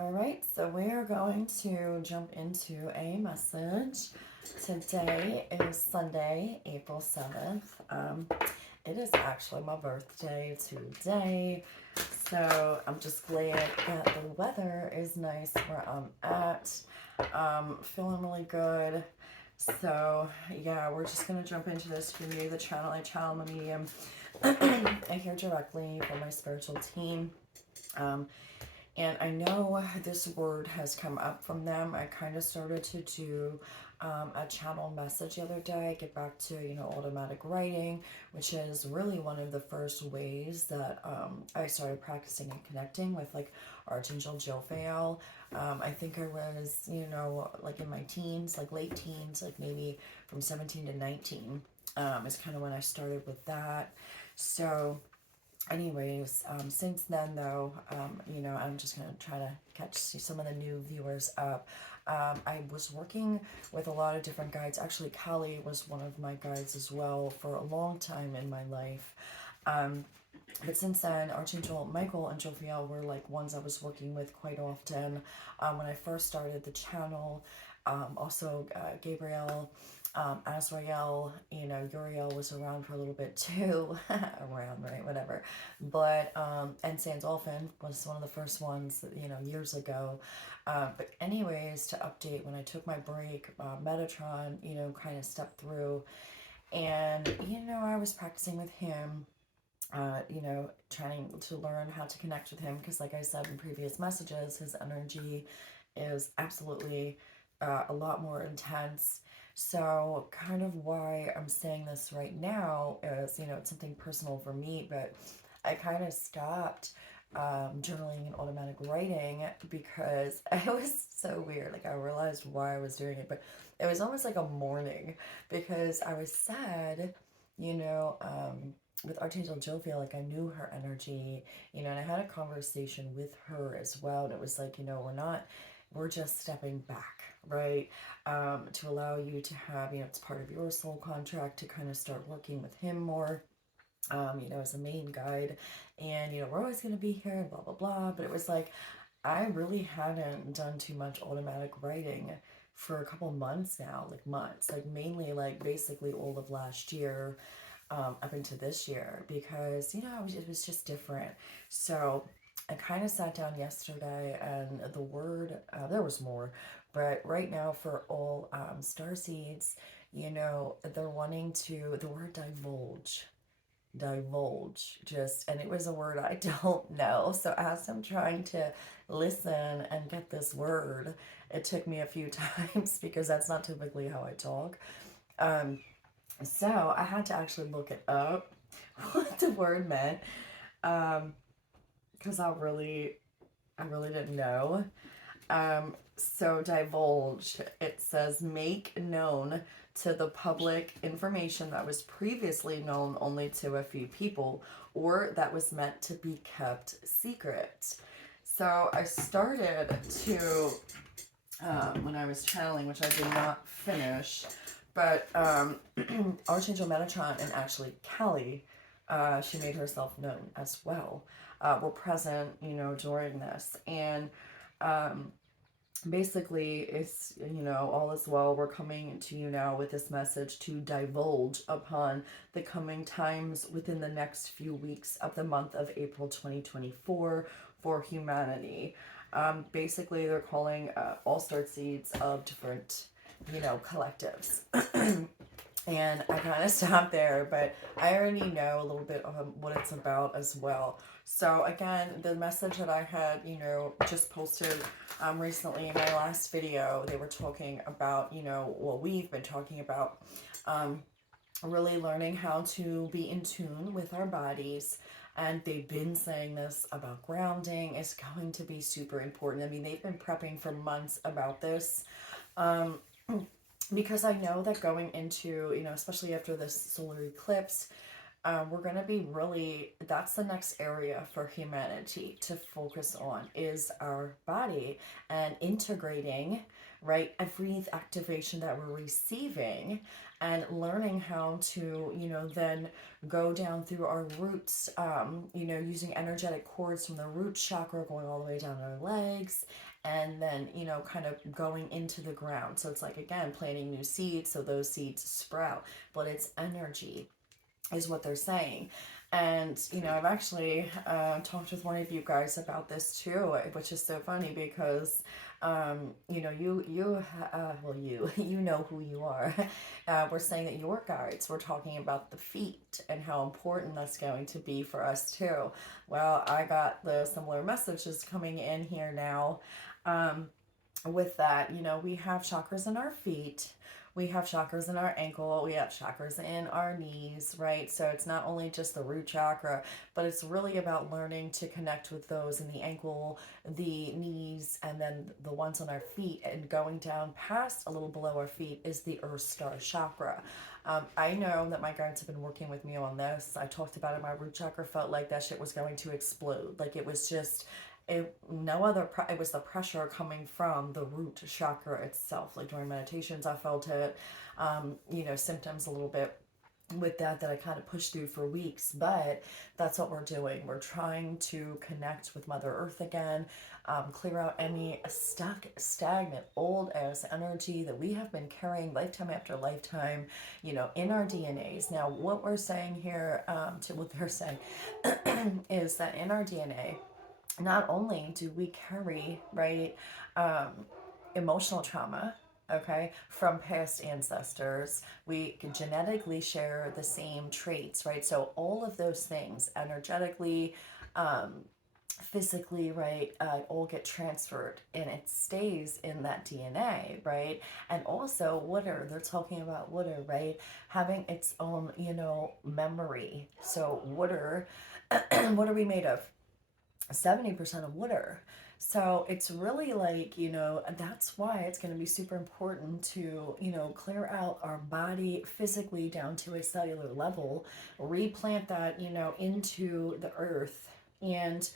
All right, so we are going to jump into a message. Today is Sunday, April 7th. It is actually my birthday today, so I'm just glad that the weather is nice where I'm at. Feeling really good. So, yeah, we're just going to jump into this. If you're new to the channel, I channel my medium. I hear directly from my spiritual team. And I know this word has come up from them. I kind of started to do a channel message the other day, get back to, automatic writing, which is really one of the first ways that I started practicing and connecting with like Archangel Jophiel. I think I was, like in my teens, like late teens, like maybe from 17 to 19 is kind of when I started with that. So, anyways, since then though, I'm just gonna try to catch some of the new viewers up. I was working with a lot of different guides. Actually, Kali was one of my guides as well for a long time in my life. But since then, Archangel Michael and Jophiel were like ones I was working with quite often when I first started the channel. Also, Gabriel, Azrael, Uriel was around for a little bit too. Around, right? Whatever. But, and Sandolphin was one of the first ones, years ago. But, anyways, to update, when I took my break, Metatron, kind of stepped through. And, I was practicing with him trying to learn how to connect with him because, like I said in previous messages, his energy is absolutely a lot more intense. So, kind of why I'm saying this right now is, it's something personal for me, but I kind of stopped journaling and automatic writing because it was so weird. Like, I realized why I was doing it, but it was almost like a mourning because I was sad, you know. With Archangel Jophiel, like I knew her energy, and I had a conversation with her as well. And it was like, we're just stepping back, right? To allow you to have, it's part of your soul contract to kind of start working with him more, as a main guide. And, we're always going to be here, blah, blah, blah. But it was like, I really hadn't done too much automatic writing for a couple months now, like months, like mainly like basically all of last year up into this year because it was just different. So I kind of sat down yesterday and the word there was more, but right now for all star seeds, they're wanting to the word divulge just, and it was a word I don't know. So as I'm trying to listen and get this word, it took me a few times because that's not typically how I talk. um so I had to actually look it up what the word meant, because I really didn't know. So divulge, it says make known to the public information that was previously known only to a few people or that was meant to be kept secret. So I started to, when I was channeling, which I did not finish, but Archangel Metatron and actually Kali, she made herself known as well, were present, during this. And basically, it's, all is well. We're coming to you now with this message to divulge upon the coming times within the next few weeks of the month of April 2024 for humanity. Basically, they're calling all star seeds of different, collectives. And I kind of stopped there, but I already know a little bit of what it's about as well. So again, the message that I had, just posted recently in my last video, they were talking about, what we've been talking about, really learning how to be in tune with our bodies. And they've been saying this about grounding is going to be super important. I mean, they've been prepping for months about this. Because I know that going into, especially after this solar eclipse, we're going to be really, that's the next area for humanity to focus on is our body and integrating, right, every activation that we're receiving and learning how to, then go down through our roots, using energetic cords from the root chakra going all the way down our legs, and then, kind of going into the ground. So it's like, again, planting new seeds so those seeds sprout, but it's energy is what they're saying. And I've actually talked with one of you guys about this too, which is so funny because you know who you are. We're saying that your guides were talking about the feet and how important that's going to be for us too. Well, I got the similar messages coming in here now. With that, we have chakras in our feet, we have chakras in our ankle, we have chakras in our knees, right? So it's not only just the root chakra, but it's really about learning to connect with those in the ankle, the knees, and then the ones on our feet, and going down past a little below our feet is the earth star chakra. I know that my guides have been working with me on this. I talked about it. My root chakra felt like that shit was going to explode. Like it was just it was the pressure coming from the root chakra itself. Like during meditations I felt it, symptoms a little bit with that I kind of pushed through for weeks. But that's what we're doing. We're trying to connect with Mother Earth again, clear out any stuck, stagnant, old ass energy that we have been carrying lifetime after lifetime, in our DNAs. Now, what we're saying here, to what they're saying, is that in our DNA, not only do we carry, right, um, emotional trauma, okay, from past ancestors, we can genetically share the same traits, right? So all of those things, energetically, um, physically, right, all get transferred and it stays in that DNA, right? And also water, they're talking about water, right, having its own, memory. So water, what are we made of? 70% of water. So it's really like, that's why it's going to be super important to, clear out our body physically down to a cellular level, replant that, into the earth, and,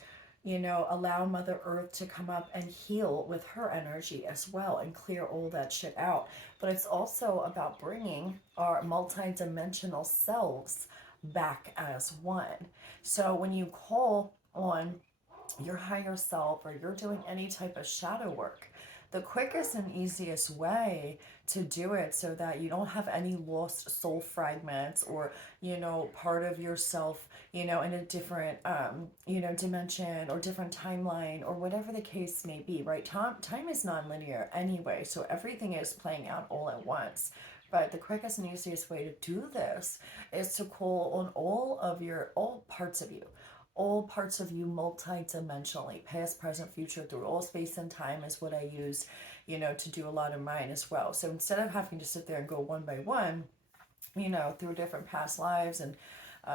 allow Mother Earth to come up and heal with her energy as well and clear all that shit out. But it's also about bringing our multidimensional selves back as one. So when you call on your higher self or you're doing any type of shadow work, the quickest and easiest way to do it so that you don't have any lost soul fragments or, part of yourself, in a different, dimension or different timeline or whatever the case may be, right? Time is non-linear anyway, so everything is playing out all at once. But the quickest and easiest way to do this is to call on all parts of you, multi-dimensionally, past, present, future, through all space and time is what I use, to do a lot of mine as well. So instead of having to sit there and go one by one, through different past lives and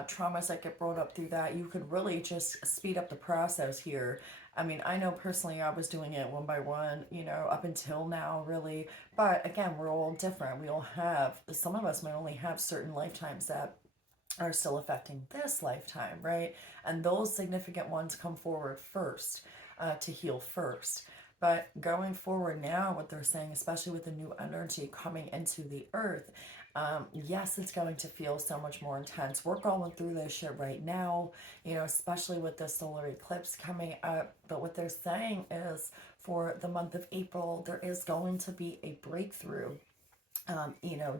traumas that get brought up through that, you could really just speed up the process here. I mean, I know personally I was doing it one by one, up until now, really. But again, we're all different. Some of us might only have certain lifetimes that are still affecting this lifetime, right? And those significant ones come forward first, to heal first. But going forward now, what they're saying, especially with the new energy coming into the earth, yes, it's going to feel so much more intense. We're going through this shit right now, especially with the solar eclipse coming up. But what they're saying is for the month of April, there is going to be a breakthrough,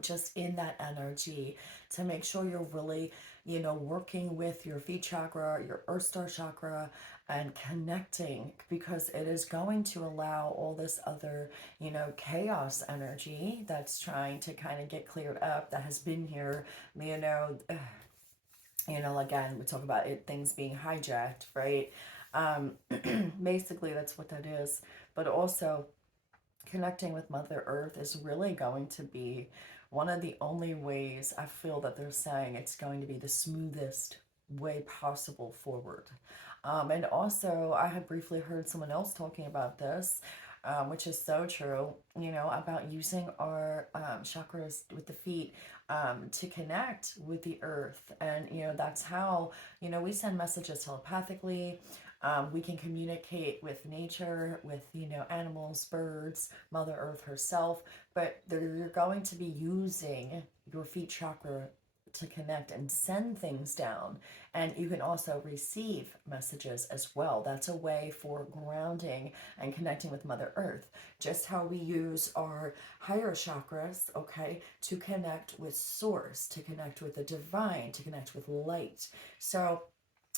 just in that energy, to make sure you're really, working with your feet chakra, your earth star chakra, and connecting, because it is going to allow all this other, chaos energy that's trying to kind of get cleared up, that has been here, again, we talk about it, things being hijacked, right? Basically, that's what that is. But also, connecting with Mother Earth is really going to be one of the only ways I feel that they're saying it's going to be the smoothest way possible forward. And also, I had briefly heard someone else talking about this. which is so true, about using our chakras with the feet to connect with the earth. And, that's how, we send messages telepathically. We can communicate with nature, with, animals, birds, Mother Earth herself, but you're going to be using your feet chakra to connect and send things down. And you can also receive messages as well. That's a way for grounding and connecting with Mother Earth. Just how we use our higher chakras, okay, to connect with Source, to connect with the divine, to connect with light. So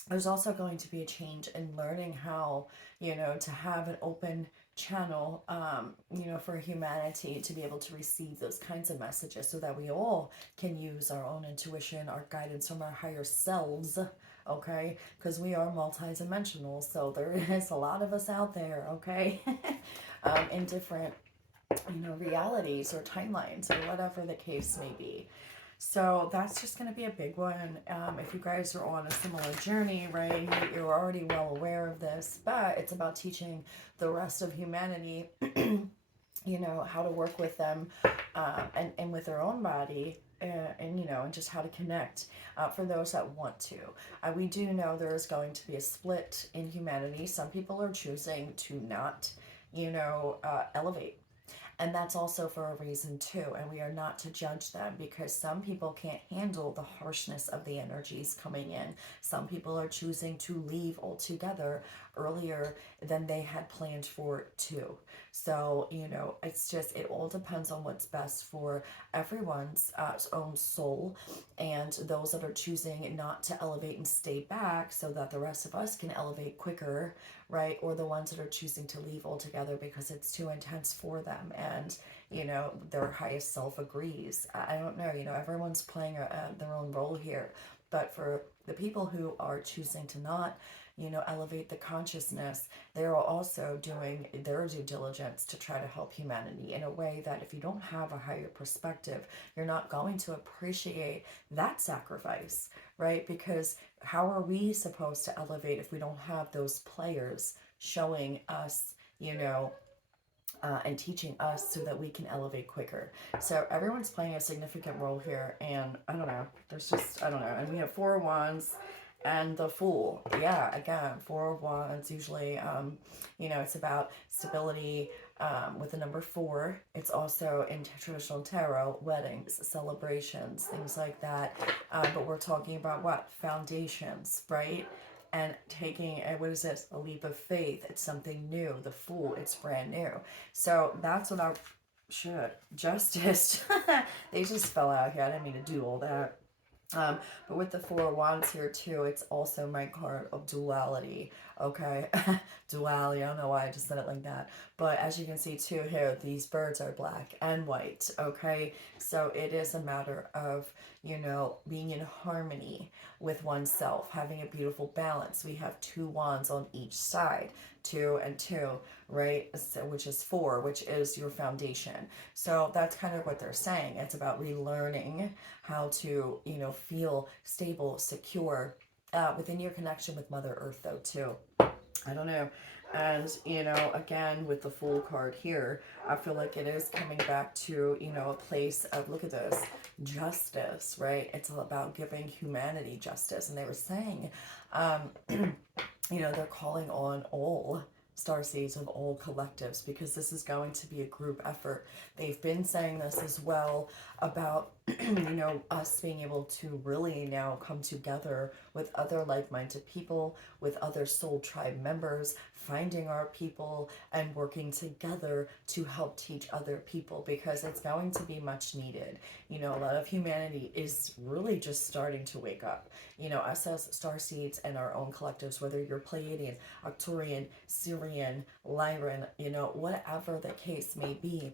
there's also going to be a change in learning how, to have an open channel, for humanity to be able to receive those kinds of messages so that we all can use our own intuition, our guidance from our higher selves, okay? Because we are multidimensional, so there is a lot of us out there, okay? In different, realities or timelines or whatever the case may be. So that's just going to be a big one. If you guys are on a similar journey, right, you're already well aware of this, but it's about teaching the rest of humanity, how to work with them and with their own body. And just how to connect for those that want to. We do know there is going to be a split in humanity. Some people are choosing to not, elevate, and that's also for a reason too. And we are not to judge them because some people can't handle the harshness of the energies coming in. Some people are choosing to leave altogether earlier than they had planned for too. So, it's just, it all depends on what's best for everyone's own soul, and those that are choosing not to elevate and stay back so that the rest of us can elevate quicker, right? Or the ones that are choosing to leave altogether because it's too intense for them and, their highest self agrees. I don't know, everyone's playing their own role here. But for the people who are choosing to not, elevate the consciousness, they're also doing their due diligence to try to help humanity in a way that if you don't have a higher perspective, you're not going to appreciate that sacrifice, right? Because how are we supposed to elevate if we don't have those players showing us, and teaching us so that we can elevate quicker. So everyone's playing a significant role here, and I don't know. I don't know. And we have 4 of Wands and the Fool. Yeah, again, 4 of Wands. Usually, it's about stability. With the number 4, it's also in traditional tarot, weddings, celebrations, things like that. But we're talking about what? Foundations, right? And taking a leap of faith. It's something new. The Fool, it's brand new. So that's what justice. They just fell out here. I didn't mean to do all that. But with the 4 of Wands here too, it's also my card of duality. Okay, duality. I don't know why I just said it like that. But as you can see too here, these birds are black and white. Okay, so it is a matter of, being in harmony with oneself, having a beautiful balance. We have 2 wands on each side, 2 and 2, right? So, which is 4, which is your foundation. So that's kind of what they're saying. It's about relearning how to, feel stable, secure within your connection with Mother Earth, though, too. I don't know. And, again, with the Fool card here, I feel like it is coming back to, a place of, look at this, justice, right? It's all about giving humanity justice. And they were saying, they're calling on all starseeds of all collectives because this is going to be a group effort. They've been saying this as well about, us being able to really now come together with other like-minded people, with other soul tribe members, finding our people and working together to help teach other people because it's going to be much needed. A lot of humanity is really just starting to wake up. Us as starseeds and our own collectives, whether you're Pleiadian, Arcturian, Sirian, Lyran, whatever the case may be,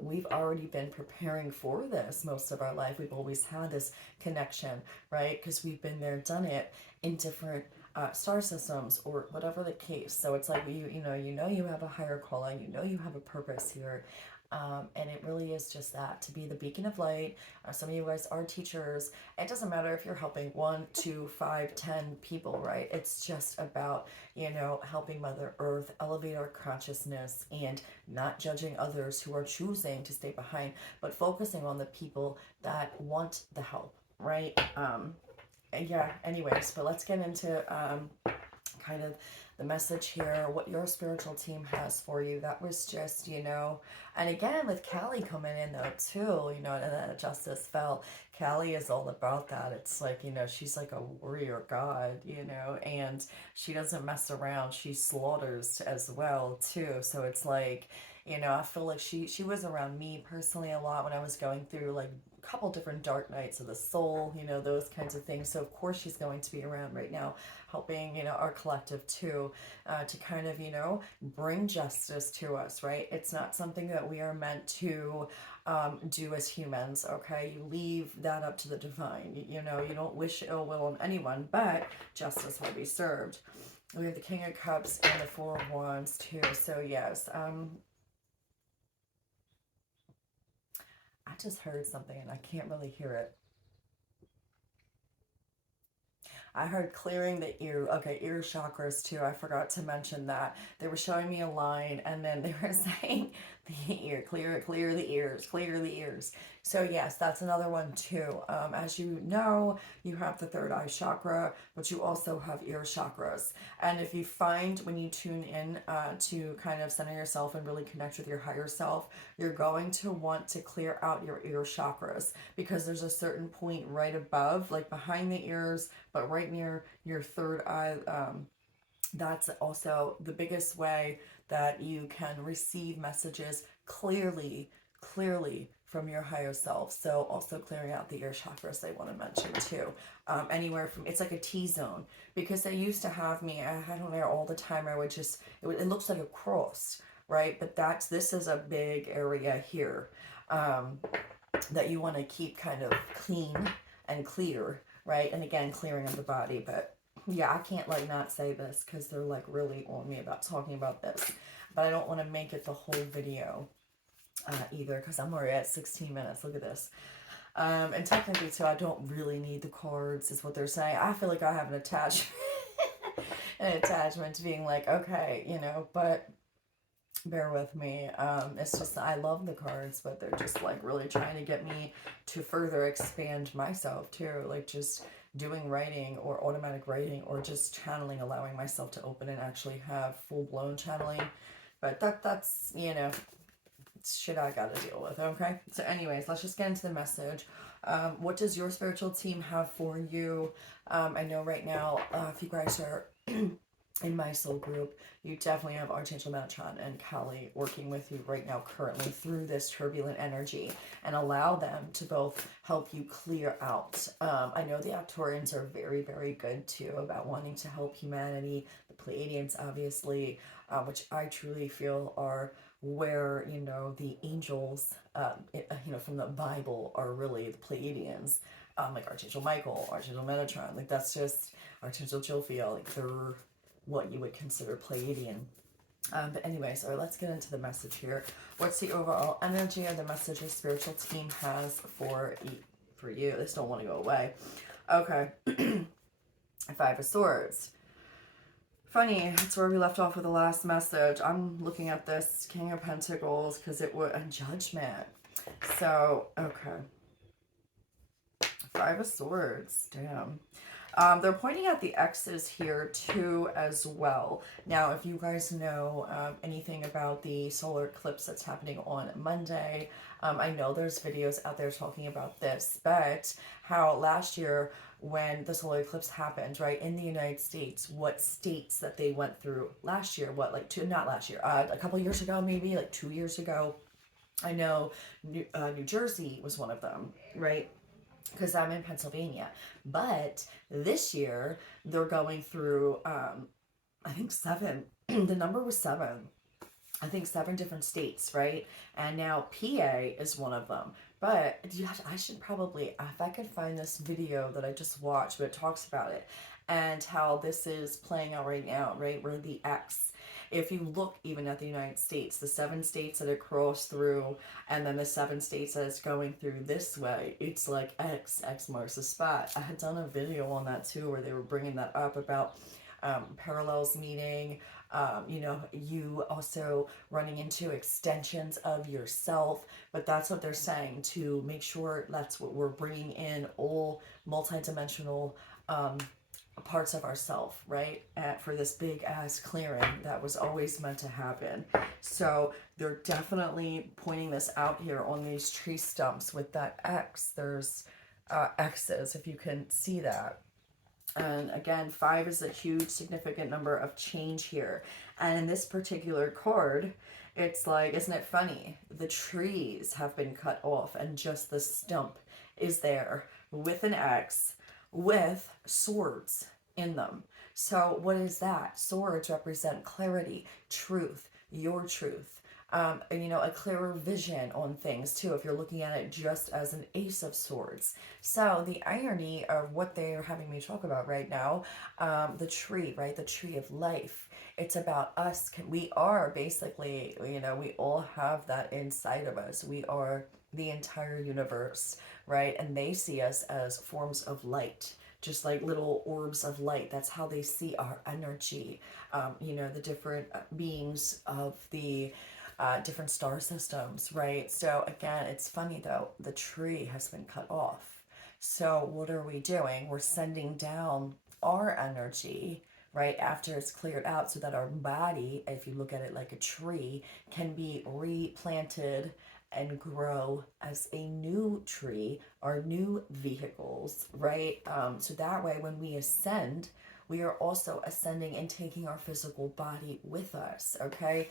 we've already been preparing for this most of our life. We've always had this connection, right? Because we've been there, done it in different star systems or whatever the case. So it's like you have a higher calling, you have a purpose here. And it really is just that, to be the beacon of light. Some of you guys are teachers. It doesn't matter if you're helping 1, 2, 5, 10 people, right? It's just about, helping Mother Earth elevate our consciousness and not judging others who are choosing to stay behind, but focusing on the people that want the help, right? Yeah, anyways, but let's get into kind of the message here, what your spiritual team has for you. That was just, and again, with Callie coming in though too, and then Justice fell. Callie is all about that. It's like, she's like a warrior god, and she doesn't mess around. She slaughters as well too. So it's like, I feel like she was around me personally a lot when I was going through like a couple different dark nights of the soul, those kinds of things. So of course she's going to be around right now, helping, our collective too, to kind of, bring justice to us, right? It's not something that we are meant to do as humans, okay? You leave that up to the divine. You don't wish ill will on anyone, but justice will be served. We have the King of Cups and the Four of Wands too. So yes, I just heard something and I can't really hear it. I heard clearing the ear. Okay, ear chakras too. I forgot to mention that. They were showing me a line and then they were saying the ear, clear the ears, clear the ears. So yes, that's another one too. As you know, you have the third eye chakra, but you also have ear chakras. And if you find when you tune in to kind of center yourself and really connect with your higher self, you're going to want to clear out your ear chakras, because there's a certain point right above, like behind the ears, but right near your third eye. That's also the biggest way that you can receive messages clearly from your higher self. So also clearing out the ear chakras, I want to mention too. Anywhere from, it's like a T-zone, because they used to have me, I don't know, all the time. I would just, it looks like a cross, right? But this is a big area here that you want to keep kind of clean and clear, right? And again, clearing of the body. But yeah, I can't like not say this because they're like really on me about talking about this. But I don't want to make it the whole video either, because I'm already at 16 minutes. Look at this. And technically too, I don't really need the cards, is what they're saying. I feel like I have an attachment to being like, okay, but bear with me. It's just, I love the cards, but they're just like really trying to get me to further expand myself too, like just doing writing or automatic writing, or just channeling, allowing myself to open and actually have full-blown channeling. But that's shit I gotta deal with. Okay, so anyways, let's just get into the message. What does your spiritual team have for you? I know right now, if you guys are in my soul group, you definitely have Archangel Metatron and Kali working with you right now currently through this turbulent energy, and allow them to both help you clear out. I know the Arcturians are very, very good too about wanting to help humanity. The Pleiadians, obviously, which I truly feel are where, the angels, from the Bible are really the Pleiadians. Like Archangel Michael, Archangel Metatron, like that's just Archangel Jophiel, like they're what you would consider Pleiadian. But anyway, so let's get into the message here. What's the overall energy of the message your spiritual team has for you? This don't want to go away. Okay. Five of Swords. Funny, that's where we left off with the last message. I'm looking at this King of Pentacles because it was a Judgment. So, okay. Five of Swords. Damn. They're pointing out the X's here too as well. Now, if you guys know anything about the solar eclipse that's happening on Monday, I know there's videos out there talking about this, but how last year when the solar eclipse happened, right, in the United States, what states that they went through last year, not last year, a couple years ago, maybe like 2 years ago, I know New Jersey was one of them, right? Because I'm in Pennsylvania. But this year, they're going through, I think 7. The number was 7. I think 7 different states, right? And now PA is one of them. But I should probably, if I could find this video that I just watched, but it talks about it, and how this is playing out right now, right? Where the X. if you look even at the United States, the 7 states that it crossed through, and then the 7 states that it's going through this way, it's like X marks the spot. I had done a video on that too, where they were bringing that up about parallels meeting, you also running into extensions of yourself. But that's what they're saying, to make sure that's what we're bringing in, all multidimensional parts of ourself, right? For this big ass clearing that was always meant to happen. So they're definitely pointing this out here on these tree stumps with that X. There's X's, if you can see that. And again, 5 is a huge significant number of change here. And in this particular card, it's like, isn't it funny? The trees have been cut off and just the stump is there with an X with swords in them. So what is that? Swords represent clarity, truth, your truth. A clearer vision on things too, if you're looking at it just as an Ace of Swords. So the irony of what they're having me talk about right now, the tree, right? The tree of life. It's about us. We are basically, we all have that inside of us. We are the entire universe, right? And they see us as forms of light, just like little orbs of light. That's how they see our energy. The different beings of the different star systems, right? So again, it's funny though, the tree has been cut off. So what are we doing? We're sending down our energy, right, after it's cleared out, so that our body, if you look at it like a tree, can be replanted and grow as a new tree, our new vehicles, right? So that way, when we ascend, we are also ascending and taking our physical body with us, okay?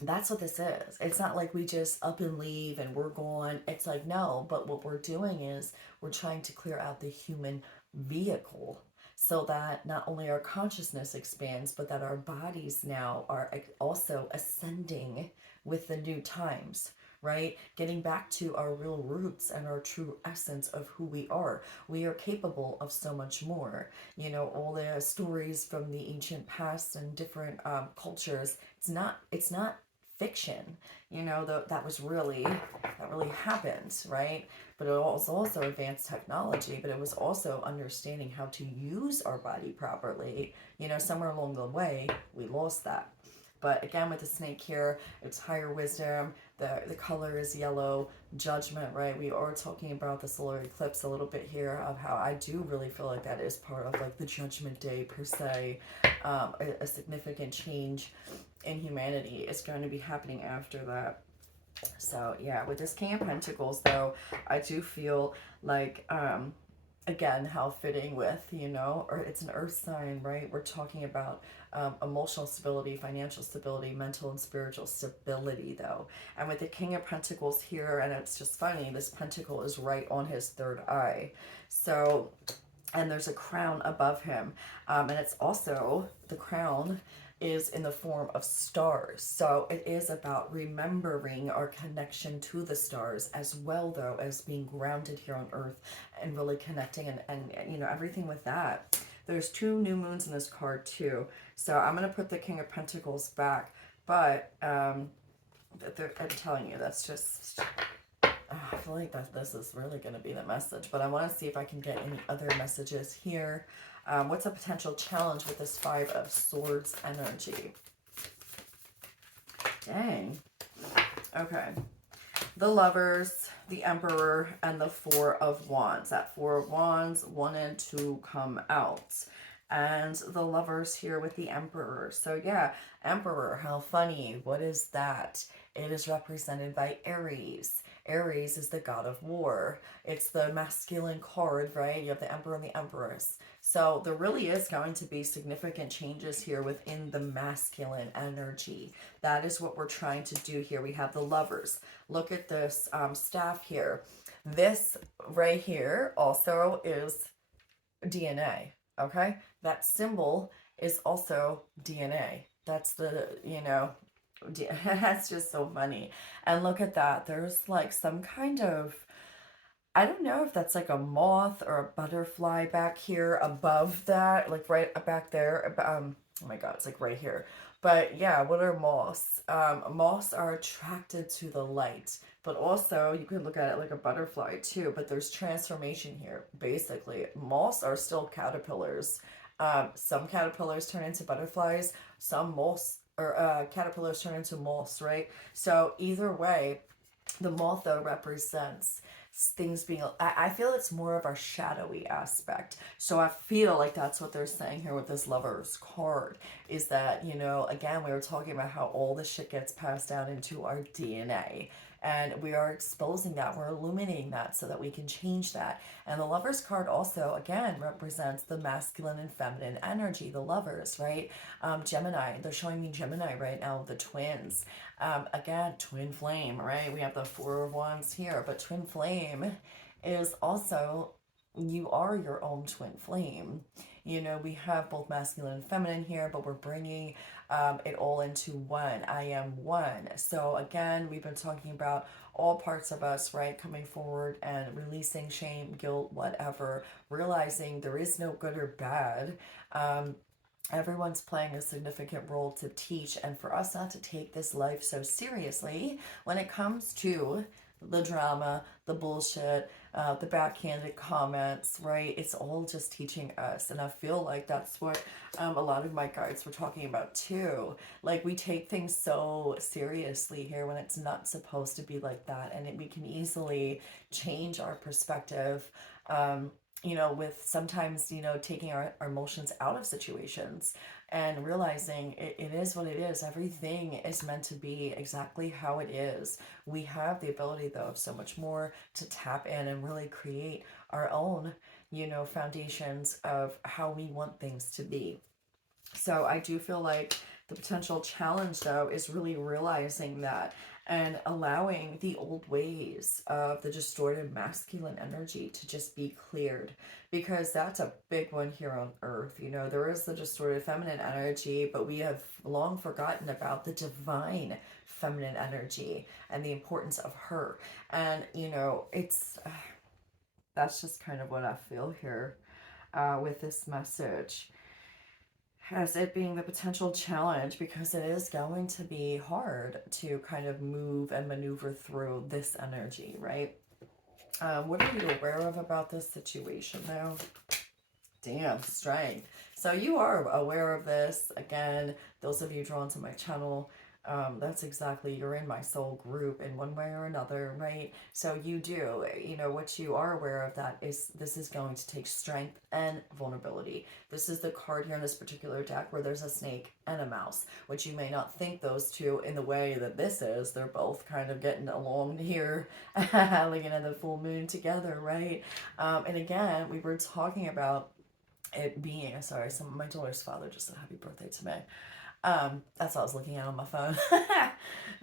That's what this is. It's not like we just up and leave and we're gone. It's like, no, but what we're doing is we're trying to clear out the human vehicle, so that not only our consciousness expands, but that our bodies now are also ascending with the new times, right? Getting back to our real roots and our true essence of who we are. We are capable of so much more. All the stories from the ancient past and different cultures, it's not fiction. That really happened, right? But it was also advanced technology, but it was also understanding how to use our body properly. Somewhere along the way we lost that. But again, with the snake here, it's higher wisdom. The color is yellow, judgment, right? We are talking about the solar eclipse a little bit here, of how I do really feel like that is part of like the judgment day per se. A significant change in humanity is going to be happening after that. So yeah, with this King of Pentacles though, I do feel like again, how fitting with, or it's an earth sign, right? We're talking about emotional stability, financial stability, mental and spiritual stability though. And with the King of Pentacles here, and it's just funny, this pentacle is right on his third eye. So, and there's a crown above him. And it's also, the crown is in the form of stars. So it is about remembering our connection to the stars, as well though as being grounded here on earth and really connecting and everything with that. There's 2 new moons in this card too. So I'm going to put the King of Pentacles back, but I'm telling you, that's just, I feel like that this is really going to be the message, but I want to see if I can get any other messages here. What's a potential challenge with this 5 of Swords energy? Dang. Okay. The Lovers, the Emperor, and the 4 of Wands. That 4 of Wands wanted to come out. And the Lovers here with the Emperor. So yeah, Emperor, how funny. What is that? It is represented by Aries. Aries is the god of war. It's the masculine card, right? You have the Emperor and the Empress. So there really is going to be significant changes here within the masculine energy. That is what we're trying to do here. We have the Lovers. Look at this staff here. This right here also is DNA, okay? That symbol is also DNA. That's the, that's just so funny. And look at that. There's like some kind of, I don't know if that's like a moth or a butterfly back here above that, like right back there. Oh my god, it's like right here. But yeah, what are moths? Moths are attracted to the light, but also you can look at it like a butterfly too. But there's transformation here. Basically, moths are still caterpillars. Some caterpillars turn into butterflies. Some moths or caterpillars turn into moths, right? So either way, the moth though represents things being, I feel it's more of our shadowy aspect. So I feel like that's what they're saying here with this Lover's card, is that, you know, again, we were talking about how all the shit gets passed down into our DNA, and we are exposing that, we're illuminating that so that we can change that. And the Lover's card also again represents the masculine and feminine energy, the lovers, right? Gemini, they're showing me Gemini right now, the twins. Again, twin flame, right? We have the Four of Wands here, but twin flame is also, you are your own twin flame. You know, we have both masculine and feminine here, but we're bringing it all into one. I am one. So again, we've been talking about all parts of us, right? Coming forward and releasing shame, guilt, whatever, realizing there is no good or bad. Everyone's playing a significant role to teach, and for us not to take this life so seriously when it comes to the drama, the bullshit, the backhanded comments, right? It's all just teaching us. And I feel like that's what a lot of my guides were talking about too. Like, we take things so seriously here when it's not supposed to be like that. And we can easily change our perspective. You know, with sometimes, you know, taking our emotions out of situations and realizing it is what it is. Everything is meant to be exactly how it is. We have the ability, though, of so much more to tap in and really create our own, you know, foundations of how we want things to be. So I do feel like the potential challenge, though, is really realizing that and allowing the old ways of the distorted masculine energy to just be cleared, because that's a big one here on earth. You know, there is the distorted feminine energy, but we have long forgotten about the divine feminine energy and the importance of her. And, you know, it's that's just kind of what I feel here with this message, as it being the potential challenge, because it is going to be hard to kind of move and maneuver through this energy, right? What are you aware of about this situation now? Damn, strength. So you are aware of this. Again, those of you drawn to my channel, that's exactly, you're in my soul group in one way or another, right? So you do, you know, what you are aware of, that is, this is going to take strength and vulnerability. This is the card here in this particular deck where there's a snake and a mouse, which you may not think those two in the way that this is. They're both kind of getting along here, looking at the full moon together, right? And again, we were talking about it being, sorry, my daughter's father just said happy birthday to me. That's what I was looking at on my phone.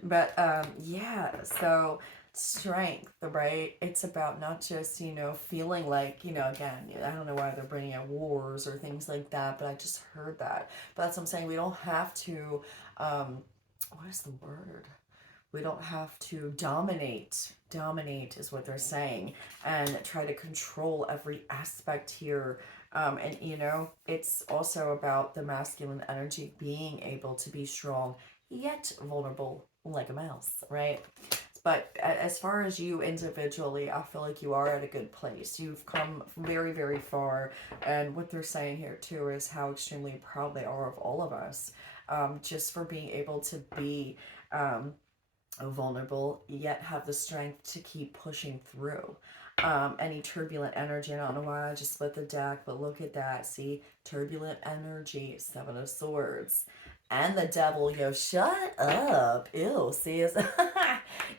But yeah, so strength, right? It's about not just, you know, feeling like, you know, again, I don't know why they're bringing up wars or things like that, but I just heard that. But that's what I'm saying. We don't have to, what is the word? We don't have to dominate. Dominate is what they're saying, and try to control every aspect here. And you know, it's also about the masculine energy being able to be strong yet vulnerable like a mouse, right? But as far as you individually, I feel like you are at a good place. You've come very, very far. And what they're saying here too is how extremely proud they are of all of us, just for being able to be vulnerable yet have the strength to keep pushing through any turbulent energy. I don't know why I just split the deck, but look at that. See, turbulent energy, Seven of Swords, and the Devil. Yo, shut up. Ew. See, it's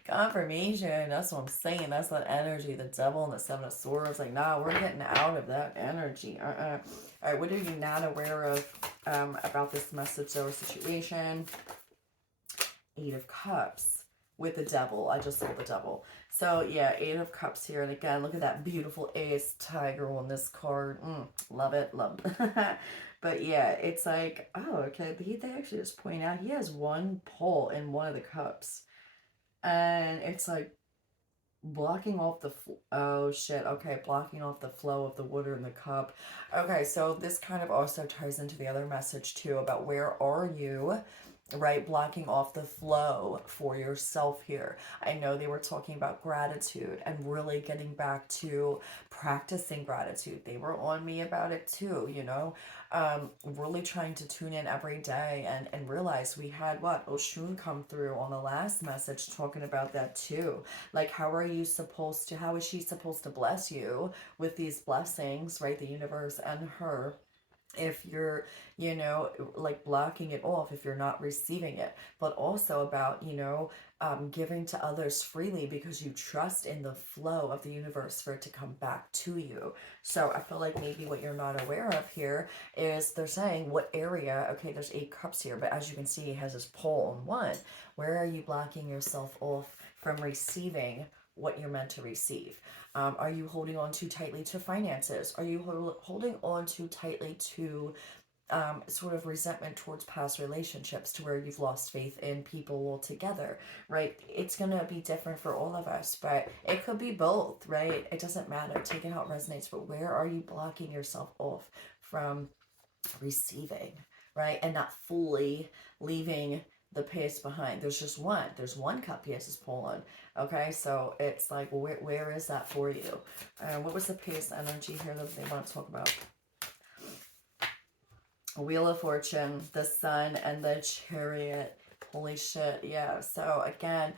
confirmation. That's what I'm saying. That's that energy, the Devil and the Seven of Swords. Like, nah, we're getting out of that energy. All right, what are you not aware of about this message or situation? Eight of Cups with the Devil. I just saw the Devil. So yeah, Eight of Cups here. And again, look at that beautiful ace tiger on this card. Love it. Love it. But yeah, it's like, oh, okay. They actually just point out he has one pull in one of the cups. And it's like, blocking off the oh shit, okay, blocking off the flow of the water in the cup. Okay, so this kind of also ties into the other message too about where are you, right? Blocking off the flow for yourself here. I know they were talking about gratitude and really getting back to practicing gratitude. They were on me about it too, you know, really trying to tune in every day and realize we had what Oshun come through on the last message talking about that too. Like, how are you supposed to, how is she supposed to bless you with these blessings, right? The universe and her, if you're, you know, like blocking it off, if you're not receiving it. But also about, you know, giving to others freely because you trust in the flow of the universe for it to come back to you. So I feel like maybe what you're not aware of here is they're saying what area, okay, there's 8 cups here, but as you can see, it has this pole on one. Where are you blocking yourself off from receiving what you're meant to receive? Are you holding on too tightly to finances? Are you holding on too tightly to sort of resentment towards past relationships to where you've lost faith in people altogether, right? It's going to be different for all of us, but it could be both, right? It doesn't matter. Take it how it resonates, but where are you blocking yourself off from receiving, right? And not fully leaving the pace behind. There's just one. There's one cup PS is pulling. Okay, so it's like, where is that for you? What was the pace energy here that they want to talk about? Wheel of Fortune, the Sun, and the Chariot. Holy shit, yeah. So again,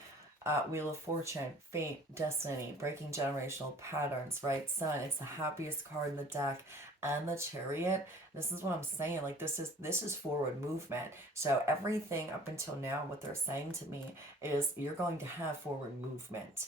Wheel of Fortune, fate, destiny, breaking generational patterns, right? Sun, it's the happiest card in the deck. And the Chariot, this is what I'm saying. Like, this is forward movement. So everything up until now, what they're saying to me is you're going to have forward movement.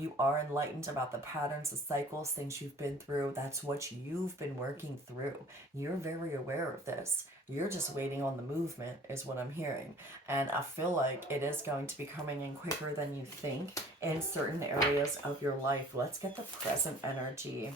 You are enlightened about the patterns, the cycles, things you've been through. That's what you've been working through. You're very aware of this. You're just waiting on the movement, is what I'm hearing. And I feel like it is going to be coming in quicker than you think in certain areas of your life. Let's get the present energy.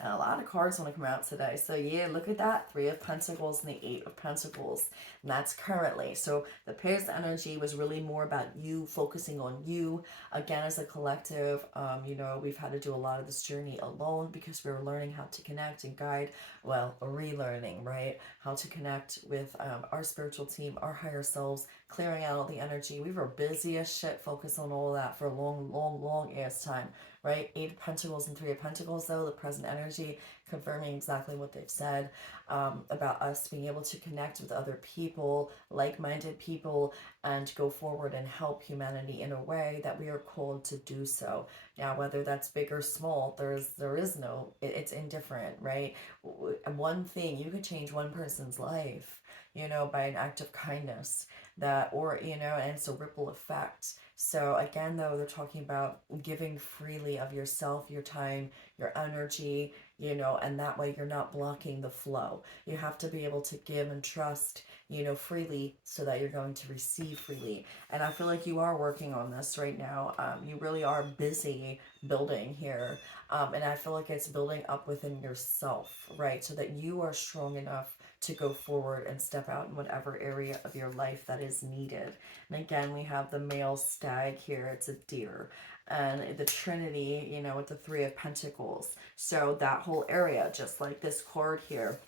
And a lot of cards want to come out today. So yeah, look at that. 3 of Pentacles and the 8 of Pentacles. And that's currently. So the pairs energy was really more about you focusing on you. Again, as a collective, you know, we've had to do a lot of this journey alone because we were learning how to connect and guide, well, relearning, right? How to connect with our spiritual team, our higher selves, clearing out all the energy. We were busy as shit, focused on all that for a long ass time. Right? 8 of Pentacles and 3 of Pentacles, though, the present energy, confirming exactly what they've said about us being able to connect with other people, like-minded people, and go forward and help humanity in a way that we are called to do so. Now, whether that's big or small, there is no, it's indifferent, right? One thing, you could change one person's life, you know, by an act of kindness, that, or, you know, and it's a ripple effect. So again, though, they're talking about giving freely of yourself, your time, your energy, you know, and that way you're not blocking the flow. You have to be able to give and trust, you know, freely so that you're going to receive freely. And I feel like you are working on this right now. You really are busy building here. And I feel like it's building up within yourself, right? So that you are strong enough to go forward and step out in whatever area of your life that is needed. And again, we have the male stag here. It's a deer. And the Trinity, you know, with the 3 of Pentacles. So that whole area, just like this card here,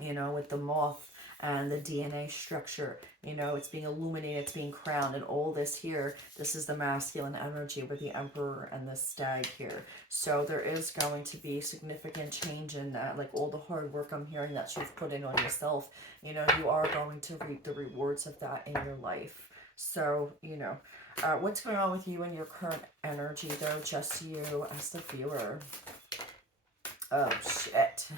you know, with the moth and the DNA structure, you know, it's being illuminated, it's being crowned, and all this here, this is the masculine energy with the Emperor and the stag here. So there is going to be significant change in that, like all the hard work I'm hearing that you've put in on yourself, you know, you are going to reap the rewards of that in your life. So, you know, what's going on with you and your current energy, though? Just you as the viewer. Oh, shit.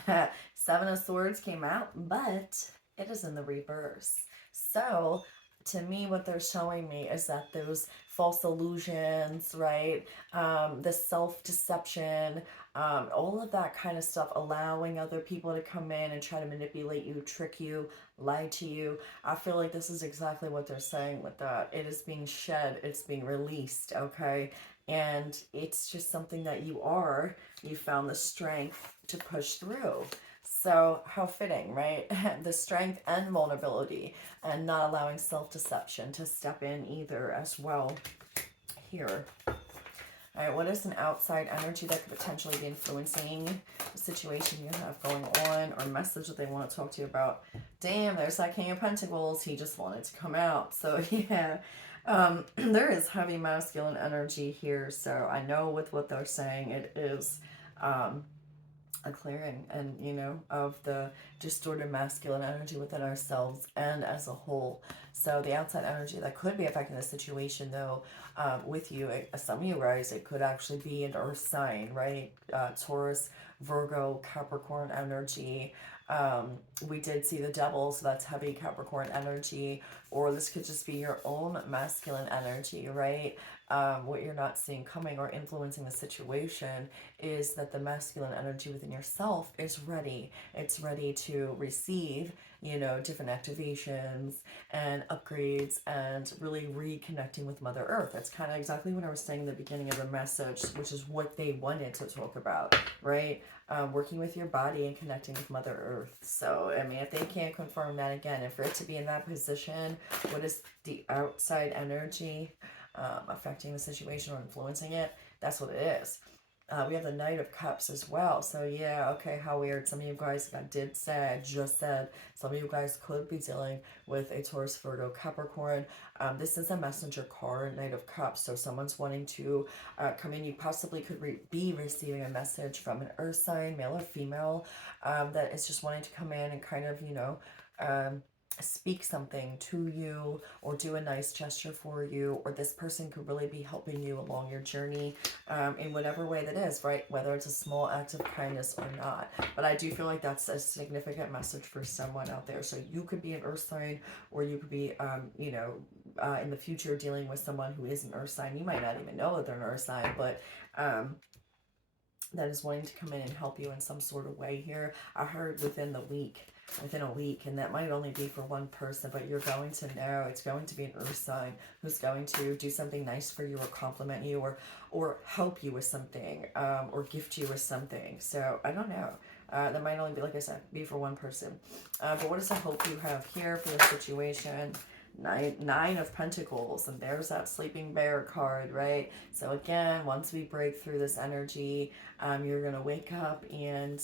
7 of Swords came out, but it is in the reverse. So, to me, what they're showing me is that those false illusions, right? The self-deception, all of that kind of stuff, allowing other people to come in and try to manipulate you, trick you, lie to you. I feel like this is exactly what they're saying with that. It is being shed, it's being released, okay? And it's just something that you found the strength to push through. So how fitting, right? The strength and vulnerability, and not allowing self-deception to step in either as well here. All right, what is an outside energy that could potentially be influencing the situation you have going on, or message that they want to talk to you about? Damn, there's that King of Pentacles. He just wanted to come out. So yeah, there is heavy masculine energy here. So I know with what they're saying, it is a clearing, and of the distorted masculine energy within ourselves and as a whole. So the outside energy that could be affecting the situation, though, with you, some of you guys, it could actually be an earth sign, right? Taurus, Virgo, Capricorn energy. We did see the devil, so that's heavy Capricorn energy, or this could just be your own masculine energy, right? What you're not seeing coming or influencing the situation is that the masculine energy within yourself is ready. It's ready to receive, different activations and upgrades and really reconnecting with Mother Earth. That's kind of exactly what I was saying in the beginning of the message, which is what they wanted to talk about, right? Working with your body and connecting with Mother Earth. So, I mean, if they can't confirm that again, and for it to be in that position, what is the outside energy affecting the situation or influencing it? That's what it is. We have the Knight of Cups as well. So yeah, okay, how weird. Some of you guys, I just said, some of you guys could be dealing with a Taurus, Virgo, Capricorn. This is a messenger card, Knight of Cups. So someone's wanting to come in. You possibly could be receiving a message from an earth sign, male or female, that is just wanting to come in and kind of, speak something to you or do a nice gesture for you, or this person could really be helping you along your journey in whatever way that is, right? Whether it's a small act of kindness or not. But I do feel like that's a significant message for someone out there. So you could be an earth sign, or you could be, in the future dealing with someone who is an earth sign. You might not even know that they're an earth sign, but that is wanting to come in and help you in some sort of way here. I heard within a week, and that might only be for one person, but you're going to know it's going to be an earth sign who's going to do something nice for you, or compliment you, or help you with something, or gift you with something. So I don't know. That might only be, like I said, be for one person. But what is the hope you have here for the situation? Nine of Pentacles, and there's that sleeping bear card, right? So again, once we break through this energy, you're gonna wake up and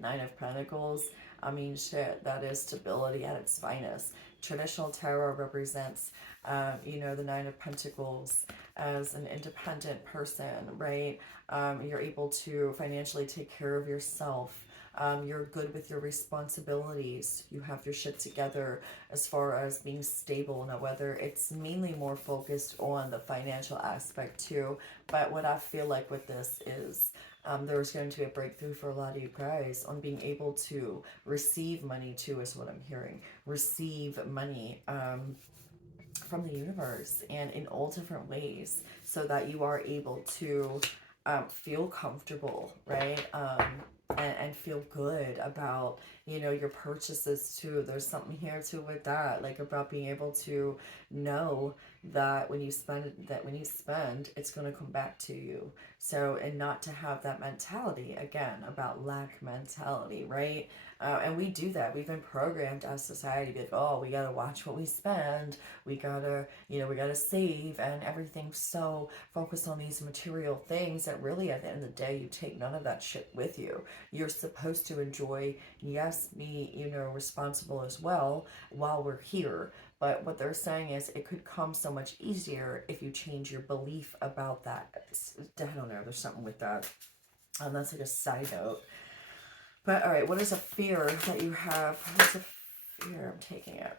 Nine of Pentacles. I mean, shit, that is stability at its finest. Traditional tarot represents, the Nine of Pentacles as an independent person, right? You're able to financially take care of yourself. You're good with your responsibilities. You have your shit together as far as being stable. Now, whether it's mainly more focused on the financial aspect too, but what I feel like with this is there's going to be a breakthrough for a lot of you guys on being able to receive money too, is what I'm hearing. Receive money from the universe, and in all different ways, so that you are able to feel comfortable, right? And feel good about, your purchases too. There's something here too with that, like about being able to know that when you spend, it's going to come back to you. So, and not to have that mentality again about lack mentality, right? And we do that. We've been programmed as society to be like, oh, we gotta watch what we spend. We gotta, we gotta save, and everything's so focused on these material things that really, at the end of the day, you take none of that shit with you. You're supposed to enjoy, yes, be, responsible as well while we're here. But what they're saying is it could come so much easier if you change your belief about that. I don't know, there's something with that. That's like a side note. But all right, what is a fear that you have? What's a fear? I'm taking it.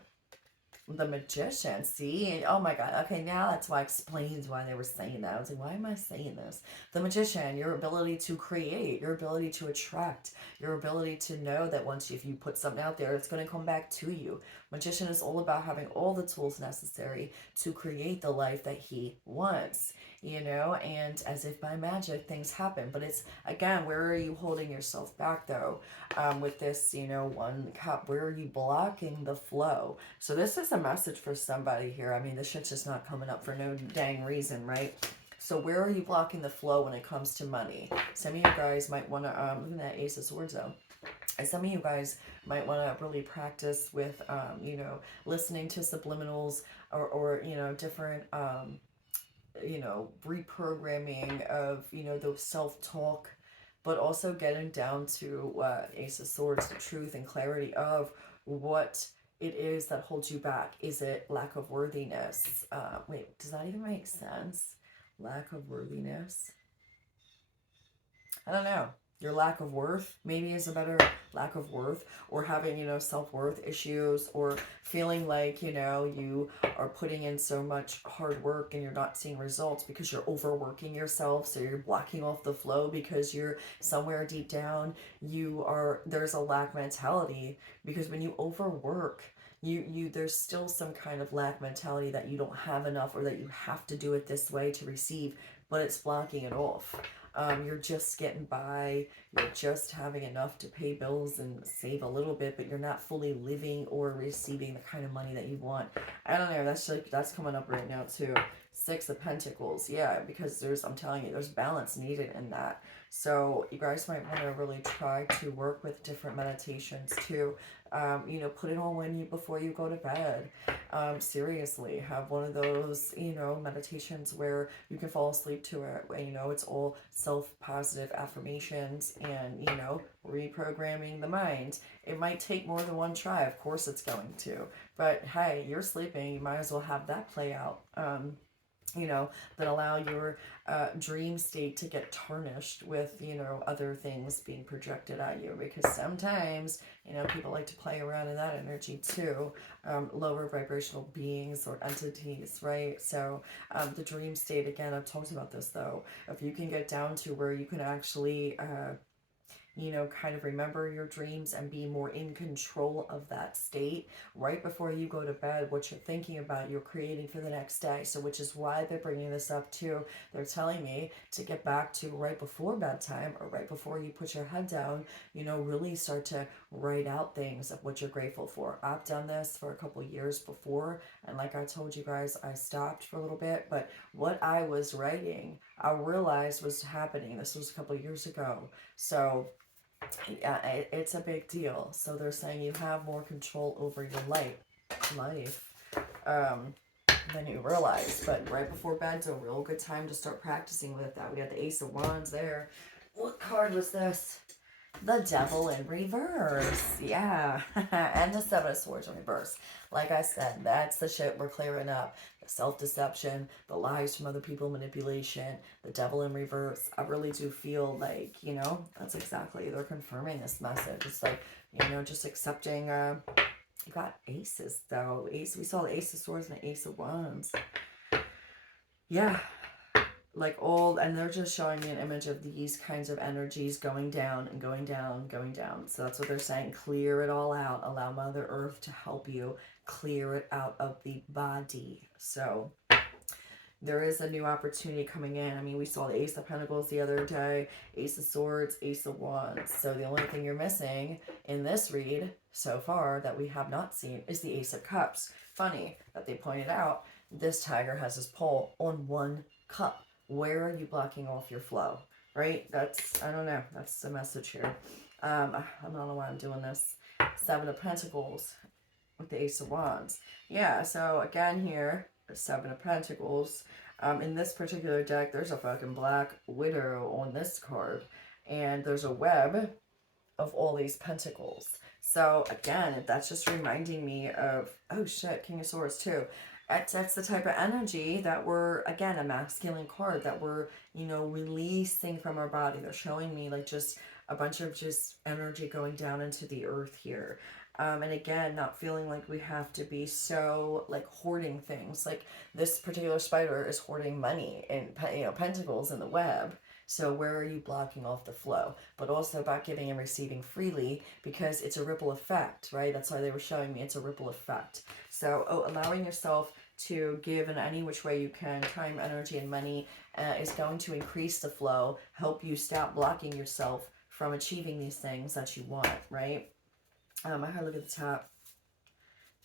The Magician, see? Oh my god. Okay, now that's why explains why they were saying that. I was like, why am I saying this? The Magician, your ability to create, your ability to attract, your ability to know that once if you put something out there, it's going to come back to you. Magician is all about having all the tools necessary to create the life that he wants, and as if by magic, things happen. But it's, again, where are you holding yourself back, though? With this, one cup, where are you blocking the flow? So this is a message for somebody here. I mean, this shit's just not coming up for no dang reason, right? So where are you blocking the flow when it comes to money? Some of you guys might want to, look at that Ace of Swords, though. And some of you guys might want to really practice with, listening to subliminals, or different, reprogramming of, those self-talk, but also getting down to Ace of Swords, the truth and clarity of what it is that holds you back. Is it lack of worthiness? Wait, does that even make sense? Lack of worthiness? I don't know. Your lack of worth maybe is a better lack of worth, or having, self-worth issues, or feeling like, you are putting in so much hard work and you're not seeing results because you're overworking yourself. So you're blocking off the flow because you're somewhere deep down, there's a lack mentality, because when you overwork, there's still some kind of lack mentality that you don't have enough, or that you have to do it this way to receive, but it's blocking it off. You're just getting by, you're just having enough to pay bills and save a little bit, but you're not fully living or receiving the kind of money that you want. I don't know, that's coming up right now too. Six of Pentacles, yeah, because I'm telling you, there's balance needed in that. So you guys might want to really try to work with different meditations too. Put it on before you go to bed. Seriously, have one of those, meditations where you can fall asleep to it. It's all self-positive affirmations and, reprogramming the mind. It might take more than one try. Of course it's going to. But hey, you're sleeping. You might as well have that play out. That allow your dream state to get tarnished with, other things being projected at you. Because sometimes, people like to play around in that energy too. Lower vibrational beings or entities, right? So the dream state, again, I've talked about this though. If you can get down to where you can actually kind of remember your dreams and be more in control of that state right before you go to bed, what you're thinking about, you're creating for the next day. So, which is why they're bringing this up too. They're telling me to get back to right before bedtime, or right before you put your head down, really start to write out things of what you're grateful for. I've done this for a couple years before, and like I told you guys, I stopped for a little bit, but what I was writing, I realized was happening. This was a couple years ago. So yeah, it's a big deal. So they're saying you have more control over your life um, than you realize. But right before bed's a real good time to start practicing with that. We got the Ace of Wands there. What card was this? The Devil in reverse. Yeah. And the Seven of Swords in reverse. Like I said, that's the shit we're clearing up. The self-deception, the lies from other people, manipulation, the devil in reverse. I really do feel like, that's exactly, they're confirming this message. It's like, just accepting, you got aces though. We saw the Ace of Swords and the Ace of Wands. Yeah. And they're just showing me an image of these kinds of energies going down and going down, going down. So that's what they're saying. Clear it all out. Allow Mother Earth to help you clear it out of the body. So there is a new opportunity coming in. I mean, we saw the Ace of Pentacles the other day, Ace of Swords, Ace of Wands. So the only thing you're missing in this read so far that we have not seen is the Ace of Cups. Funny that they pointed out this tiger has his pole on one cup. Where are you blocking off your flow? Right? I don't know. That's the message here. I don't know why I'm doing this. Seven of Pentacles with the Ace of Wands. Yeah, so again here, the Seven of Pentacles. In this particular deck, there's a fucking Black Widow on this card. And there's a web of all these pentacles. So again, that's just reminding me of, oh shit, King of Swords too. That's the type of energy that we're, again, a masculine card that we're, releasing from our body. They're showing me like just a bunch of just energy going down into the earth here. And again, not feeling like we have to be so like hoarding things. Like this particular spider is hoarding money and, pentacles in the web. So where are you blocking off the flow? But also about giving and receiving freely, because it's a ripple effect, right? That's why they were showing me it's a ripple effect. So allowing yourself to give in any which way you can, time, energy, and money is going to increase the flow, help you stop blocking yourself from achieving these things that you want, right? I had to look at the top.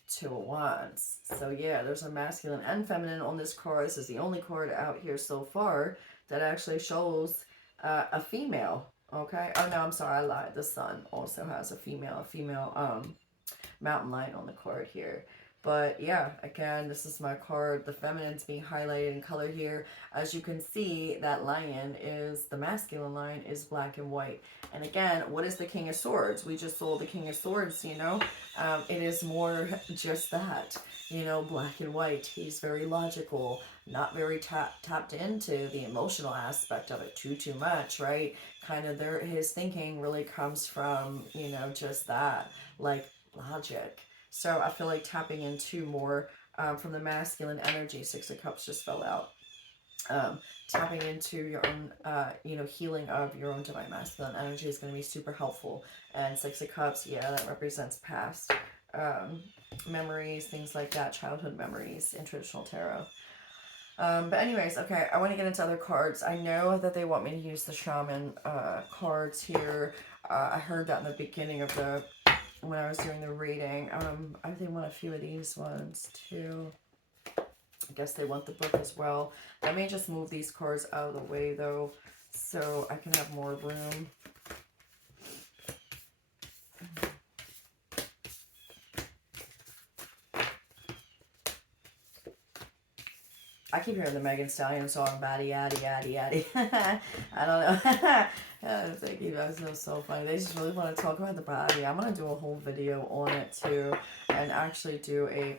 Two of Wands. So yeah, there's a masculine and feminine on this card. This is the only card out here so far that actually shows a female. Okay. Oh no, I'm sorry, I lied. The Sun also has a female mountain lion on the card here. But yeah, again, this is my card. The feminine's being highlighted in color here. As you can see, that lion is, the masculine lion is black and white. And again, what is the King of Swords? We just saw the King of Swords, you know. It is more just that, you know, black and white. He's very logical, not very tapped into the emotional aspect of it too much, right? Kind of his thinking really comes from, you know, just that, like logic. So I feel like tapping into more from the masculine energy. Six of Cups just fell out. Tapping into your own, you know, healing of your own divine masculine energy is going to be super helpful. And Six of Cups, yeah, that represents past memories, things like that, childhood memories in traditional tarot. But anyways, okay, I want to get into other cards. I know that they want me to use the shaman cards here. I heard that in the beginning of the, when I was doing the reading. I think want a few of these ones too. I guess they want the book as well. Let me just move these cards out of the way though, so I can have more room. I keep hearing the Megan Stallion song, Batty Yaddy Yaddy Yaddy. I don't know. Thank you guys, are so funny. They just really want to talk about the body. I'm going to do a whole video on it too, and actually do a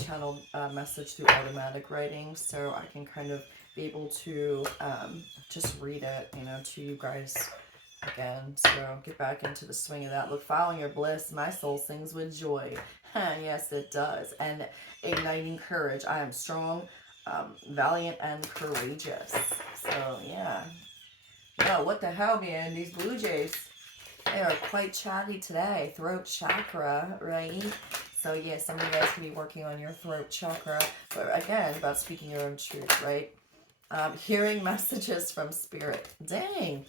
channel message through automatic writing, so I can kind of be able to just read it, you know, to you guys again. So get back into the swing of that. Look, following your bliss, my soul sings with joy. Yes, it does. And igniting courage. I am strong, valiant, and courageous. So yeah. No, what the hell, man? These Blue Jays, they are quite chatty today. Throat chakra, right? So yeah, some of you guys can be working on your throat chakra. But again, about speaking your own truth, right? Hearing messages from spirit. Dang.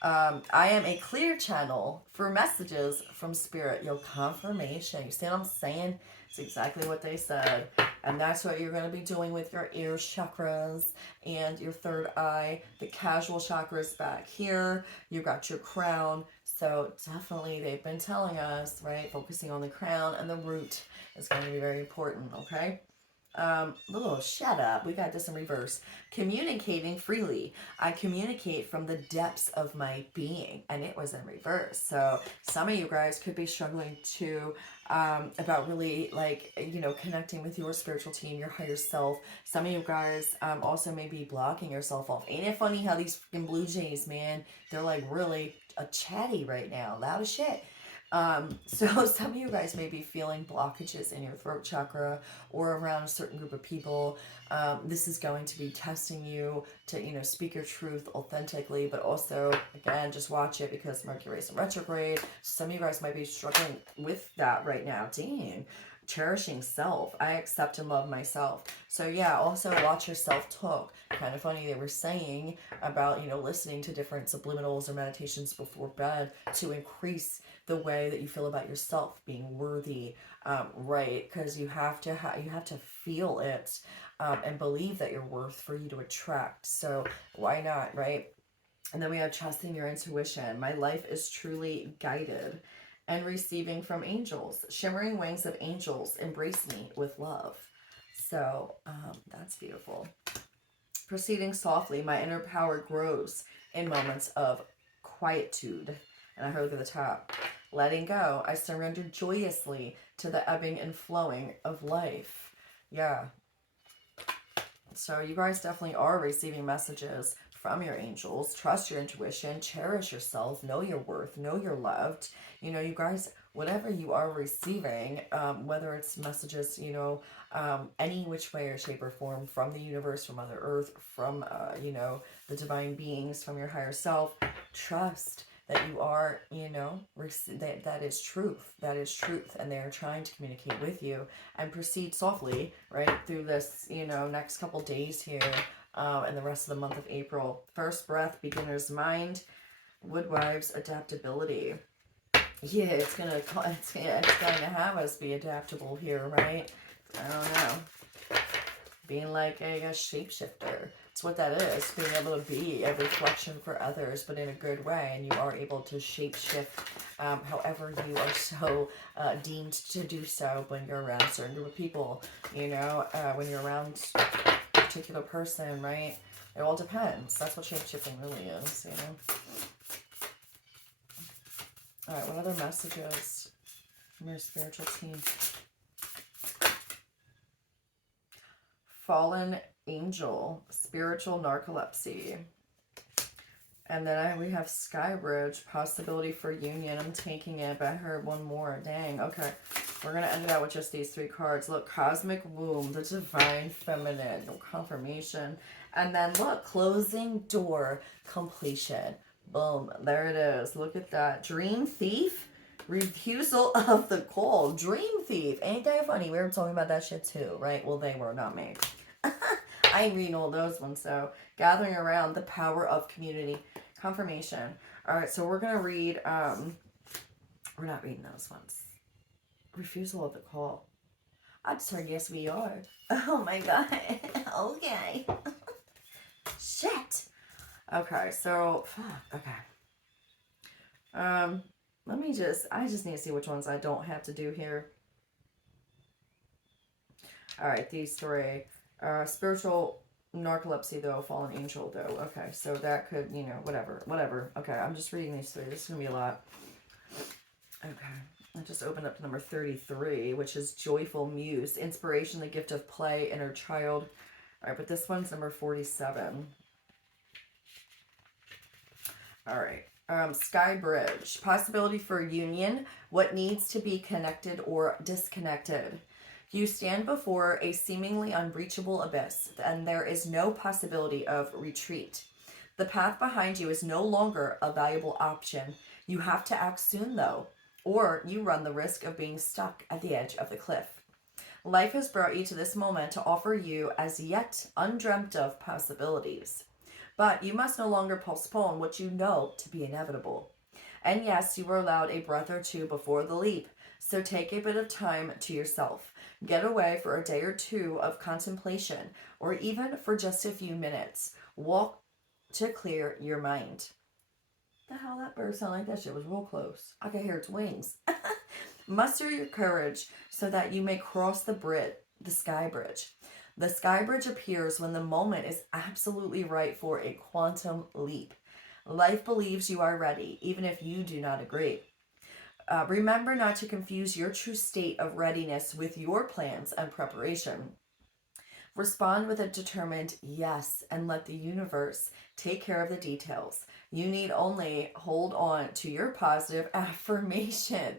I am a clear channel for messages from spirit. Your confirmation. You see what I'm saying? It's exactly what they said. And that's what you're going to be doing with your ear chakras and your third eye. The casual chakras back here. You got your crown. So definitely they've been telling us, right? Focusing on the crown and the root is going to be very important, okay? Shut up. We got this in reverse. Communicating freely. I communicate from the depths of my being, and it was in reverse. So some of you guys could be struggling to about really, like, you know, connecting with your spiritual team, your higher self. Some of you guys also may be blocking yourself off. Ain't it funny how these freaking Blue Jays, man, they're like really chatty right now, loud as shit. So some of you guys may be feeling blockages in your throat chakra or around a certain group of people. This is going to be testing you to, you know, speak your truth authentically, but also, again, just watch it because Mercury is in retrograde. Some of you guys might be struggling with that right now. Dang. Cherishing self. I accept and love myself. So yeah, also watch your self-talk. Kind of funny, they were saying about, you know, listening to different subliminals or meditations before bed to increase the way that you feel about yourself, being worthy, right? Because you have to feel it and believe that you're worth for you to attract. So why not, right? And then we have trusting your intuition. My life is truly guided and receiving from angels. Shimmering wings of angels embrace me with love. So that's beautiful. Proceeding softly, my inner power grows in moments of quietude. And I heard at the top, letting go, I surrender joyously to the ebbing and flowing of life. Yeah. So you guys definitely are receiving messages from your angels. Trust your intuition, cherish yourself, know your worth, know you're loved. You know, you guys, whatever you are receiving, whether it's messages, you know, any which way or shape or form from the universe, from Mother Earth, from, you know, the divine beings, from your higher self, trust that you are, you know, that is truth. That is truth. And they're trying to communicate with you. And proceed softly, right, through this, you know, next couple days here and the rest of the month of April. First breath, beginner's mind, woodwives, adaptability. Yeah, it's gonna have us be adaptable here, right? I don't know. Being like a shapeshifter. It's what that is, being able to be a reflection for others, but in a good way, and you are able to shape shift however you are so deemed to do so when you're around a certain group of people, you know, when you're around a particular person, right? It all depends. That's what shape shifting really is, you know. All right, what other messages from your spiritual team? Fallen angel, spiritual narcolepsy. And then we have Skybridge, possibility for union. I'm taking it, but I heard one more. Dang, okay. We're going to end it out with just these 3 cards. Look, Cosmic Womb, the Divine Feminine, no confirmation. And then look, Closing Door, completion. Boom, there it is. Look at that. Dream Thief, refusal of the call. Dream Thief, ain't that funny? We were talking about that shit too, right? Well, they were, not me. I read all those ones, so gathering around the power of community. Confirmation. All right, so we're going to read, we're not reading those ones. Refusal of the call. I just heard yes, we are. Oh my god. Okay. Shit. Okay, so, okay. I just need to see which ones I don't have to do here. All right, these 3. Spiritual narcolepsy, though. Fallen angel, though. Okay, so that could, you know, whatever. Okay, I'm just reading these 3. This is going to be a lot. Okay, I just opened up to number 33, which is Joyful Muse. Inspiration, the gift of play, inner child. All right, but this one's number 47. All right. Skybridge, possibility for union, what needs to be connected or disconnected. You stand before a seemingly unreachable abyss, and there is no possibility of retreat. The path behind you is no longer a valuable option. You have to act soon, though, or you run the risk of being stuck at the edge of the cliff. Life has brought you to this moment to offer you as yet undreamt of possibilities. But you must no longer postpone what you know to be inevitable. And yes, you were allowed a breath or 2 before the leap, so take a bit of time to yourself. Get away for a day or 2 of contemplation, or even for just a few minutes. Walk to clear your mind. The hell, that bird sounded like that shit was real close. I could hear its wings. Muster your courage so that you may cross the sky bridge. The sky bridge appears when the moment is absolutely right for a quantum leap. Life believes you are ready, even if you do not agree. Remember not to confuse your true state of readiness with your plans and preparation. Respond with a determined yes and let the universe take care of the details. You need only hold on to your positive affirmation.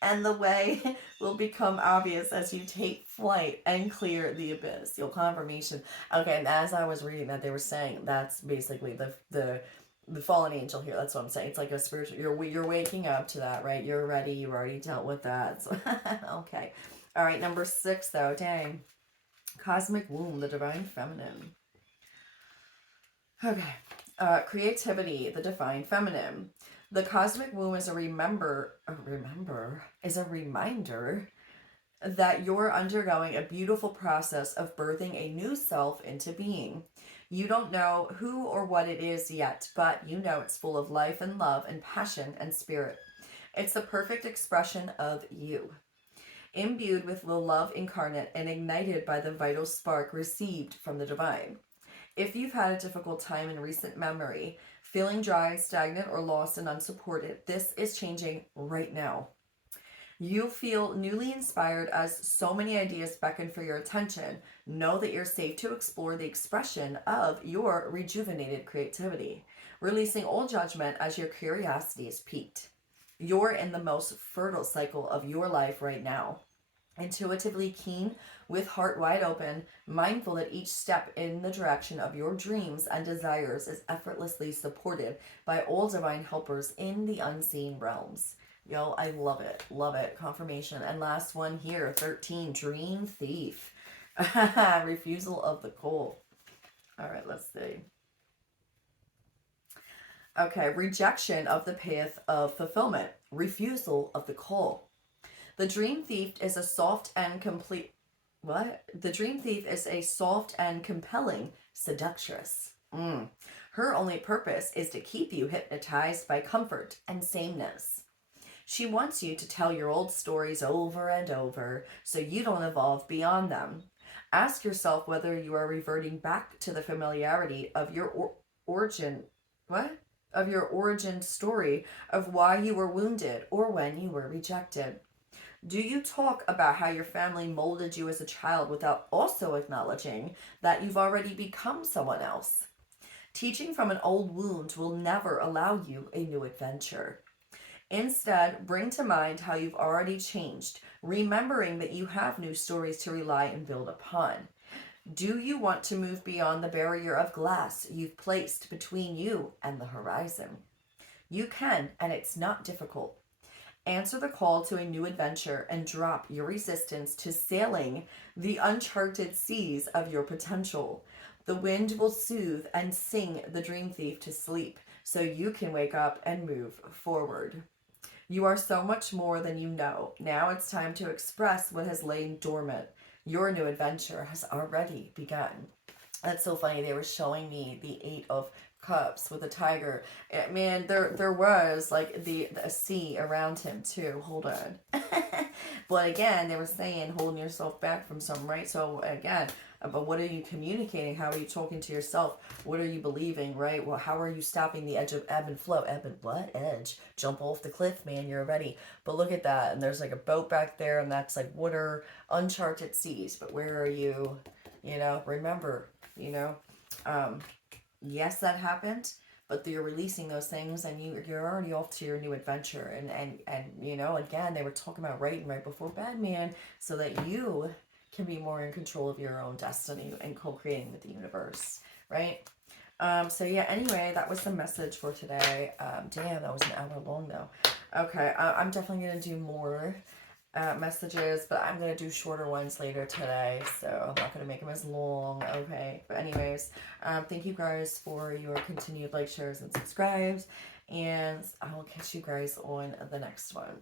And the way will become obvious as you take flight and clear the abyss. Your confirmation. Okay, and as I was reading that, they were saying that's basically the fallen angel here. That's what I'm saying. It's like a spiritual. You're waking up to that, right? You're ready. You already dealt with that. So, okay. All right. Number 6, though. Dang. Cosmic Womb, the Divine Feminine. Okay. Creativity, the Divine Feminine. The Cosmic Womb is a reminder that you're undergoing a beautiful process of birthing a new self into being. You don't know who or what it is yet, but you know it's full of life and love and passion and spirit. It's the perfect expression of you. Imbued with the love incarnate and ignited by the vital spark received from the divine. If you've had a difficult time in recent memory, feeling dry, stagnant, or lost and unsupported, this is changing right now. You feel newly inspired as so many ideas beckon for your attention. Know that you're safe to explore the expression of your rejuvenated creativity, releasing all judgment as your curiosity is piqued. You're in the most fertile cycle of your life right now. Intuitively keen, with heart wide open, mindful that each step in the direction of your dreams and desires is effortlessly supported by all divine helpers in the unseen realms. Yo, I love it. Love it. Confirmation. And last one here, 13, Dream Thief. Refusal of the call. All right, let's see. Okay, rejection of the path of fulfillment. Refusal of the call. The dream thief is a soft and complete What? The dream thief is a soft and compelling seductress. Her only purpose is to keep you hypnotized by comfort and sameness. She wants you to tell your old stories over and over so you don't evolve beyond them. Ask yourself whether you are reverting back to the familiarity of your origin. What? Of your origin story of why you were wounded or when you were rejected. Do you talk about how your family molded you as a child without also acknowledging that you've already become someone else? Teaching from an old wound will never allow you a new adventure. Instead, bring to mind how you've already changed, remembering that you have new stories to rely and build upon. Do you want to move beyond the barrier of glass you've placed between you and the horizon? You can, and it's not difficult. Answer the call to a new adventure and drop your resistance to sailing the uncharted seas of your potential. The wind will soothe and sing the dream thief to sleep so you can wake up and move forward. You are so much more than you know. Now it's time to express what has lain dormant. Your new adventure has already begun. That's so funny. They were showing me the Eight of Cups with a tiger. Man, there was like a sea around him too. Hold on. But again, they were saying holding yourself back from something, right? So again, but what are you communicating? How are you talking to yourself? What are you believing, right? Well, how are you stopping the edge of ebb and flow? Ebb and what? Edge. Jump off the cliff, man. You're ready. But look at that. And there's like a boat back there, and that's like water, uncharted seas. But where are you? Remember, yes, that happened, but you're releasing those things, and you're already off to your new adventure. And again, they were talking about writing right before bed, man, so that you can be more in control of your own destiny and co-creating with the universe, right? So yeah, anyway, that was the message for today. Damn, that was an hour long though. Okay, I'm definitely gonna do more messages, but I'm gonna do shorter ones later today, so I'm not gonna make them as long. Okay, but anyways, thank you guys for your continued like, shares, and subscribes, and I will catch you guys on the next one.